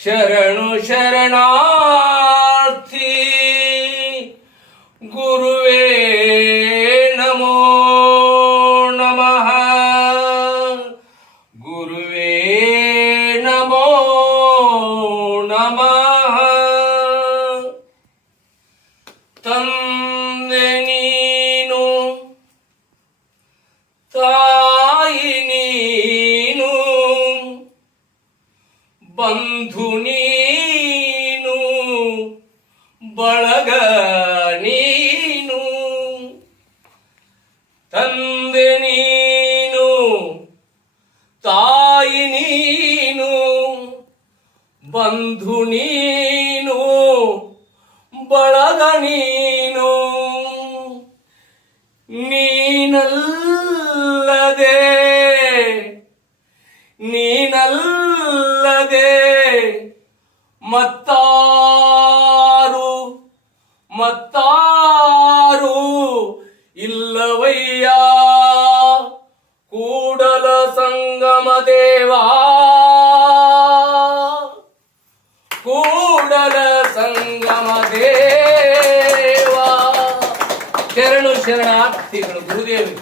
ಶರಣು ಶರಣಾರ್ಥಿ ಗುರುವೇ ನಮೋ ನಮಃ ಗುರುವೇ ನಮೋ ನಮಃ ತಂದೆ ನೀನು ಬಂಧು ನೀನು ಬಳಗ ನೀನು. ತಂದೆ ನೀನು ತಾಯಿ ನೀನು ಬಂಧು ನೀನು ಬಳಗ ನೀನು. ನೀನಲ್ಲದೆ ನೀನಲ್ಲದೆ ಮತ್ತಾರು ಮತ್ತಾರು ಇಲ್ಲವಯ್ಯ. ಕೂಡಲ ಸಂಗಮ ದೇವಾ. ಕೂಡಲ ಸಂಗಮ ದೇವ. ಶರಣು ಶರಣಾರ್ಥಿಗಳು ಗುರುದೇವಿ.